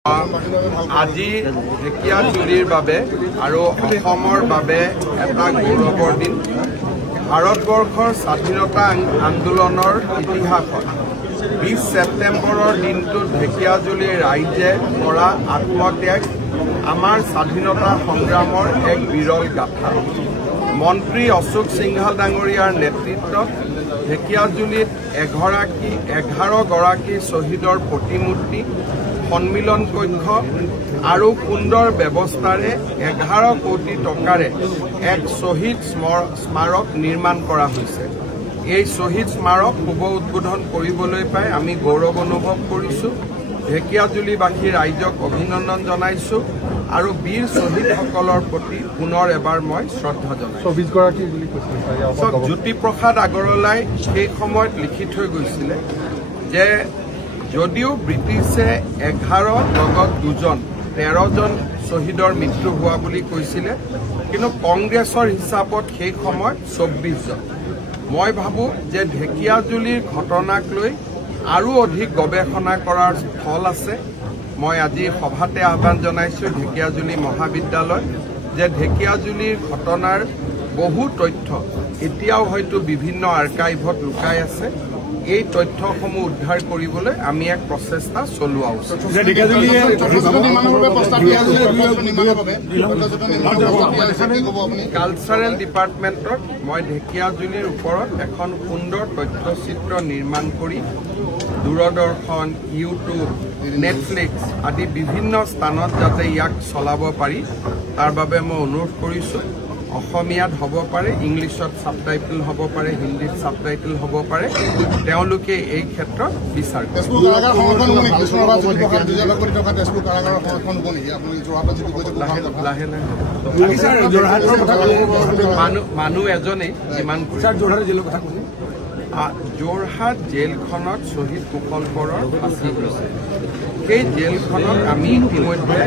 আজি ঢেকিয়াজুলিৰ বাবে আৰু অসমৰ বাবে এটা গৌৰৱৰ দিন। ভাৰতবৰ্ষৰ স্বাধীনতা আন্দোলনৰ ইতিহাসত 20 ছেপ্টেম্বৰৰ দিনটোত ঢেকিয়াজুলিৰ ৰাইজে কৰা আত্মত্যাগ আমাৰ স্বাধীনতা সংগ্ৰামৰ এক বিৰল গাথা। মন্ত্ৰী অশোক সিংহাল ডাঙৰীয়াৰ নেতৃত্বত ঢেকিয়াজুলিত 11 গৰাকী শ্বহীদৰ প্ৰতিমূৰ্তি, সন্মিলন কক্ষ আৰু সুন্দৰ ব্যৱস্থাৰে 11 কোটি টকাৰে এক শ্বহীদ স্মাৰক নিৰ্মাণ কৰা হৈছে। এই শ্বহীদ স্মাৰক শুভ উদ্বোধন কৰিবলৈ পাই আমি গৌৰৱ অনুভৱ কৰিছোঁ। ঢেকিয়াজুলিবাসী ৰাইজক অভিনন্দন জনাইছোঁ আৰু বীৰ শ্বহীদসকলৰ প্ৰতি পুনৰ এবাৰ মই শ্ৰদ্ধা জনাইছোঁ। জ্যোতিপ্ৰসাদ আগৰৱালাই সেই সময়ত লিখি থৈ গৈছিলে যে যদিও ব্ৰিটিছে 11 লগত 13জন শ্বহীদৰ মৃত্যু হোৱা বুলি কৈছিলে, কিন্তু কংগ্ৰেছৰ হিচাপত সেই সময়ত 24জন। মই ভাবো যে ঢেকিয়াজুলিৰ ঘটনাক লৈ আৰু অধিক গৱেষণা কৰাৰ ফল আছে। মই আজি সভাতে আহ্বান জনাইছোঁ ঢেকিয়াজুলি মহাবিদ্যালয় যে ঢেকিয়াজুলিৰ ঘটনাৰ বহু তথ্য এতিয়াও হয়তো বিভিন্ন আৰ্কাইভত লুকাই আছে। এই তথ্যসমূহ উদ্ধাৰ কৰিবলৈ আমি এক প্ৰচেষ্টা চলোৱা উচিত। কালচাৰেল ডিপাৰ্টমেণ্টত মই ঢেকিয়াজুলিৰ ওপৰত এখন সুন্দৰ তথ্যচিত্ৰ নিৰ্মাণ কৰি দূৰদৰ্শন, ইউটিউব, নেটফ্লিক্স আদি বিভিন্ন স্থানত যাতে ইয়াক চলাব পাৰি তাৰ বাবে মই অনুৰোধ কৰিছোঁ। অসমীয়াত হ'ব পাৰে, ইংলিছত ছাবটাইটেল হ'ব পাৰে, হিন্দীত ছাবটাইটেল হ'ব পাৰে। তেওঁলোকে এই ক্ষেত্ৰত বিচাৰ কৰে। লাহে লাহে মানুহ এজনেই যিমান যোৰহাট জেলখনত শ্বহীদ কুশল বৰৰ ফাঁচি হৈছে। সেই জেলখনত আমি ইতিমধ্যে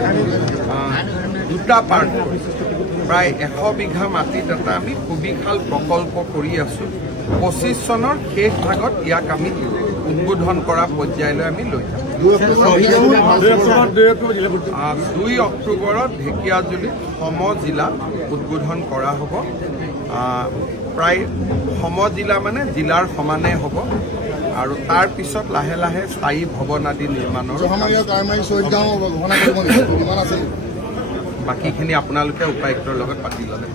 2টা পাৰ্ট প্ৰায় 100 বিঘা মাটিত এটা আমি সুবিশাল প্ৰকল্প কৰি আছো। 25 চনৰ শেষ ভাগত ইয়াক আমি উদ্বোধন কৰা পৰ্যায়লৈ আমি লৈ যাম। 2 অক্টোবৰত ঢেকিয়াজুলিত সমজিলা উদ্বোধন কৰা হ'ব। প্ৰায় সমজিলা মানে জিলাৰ সমানে হ'ব আৰু তাৰ পিছত লাহে লাহে স্থায়ী ভৱন আদি নিৰ্মাণৰ বাকীখিনি আপোনালোকে উপায়ুক্তৰ লগত পাতি ল'লে।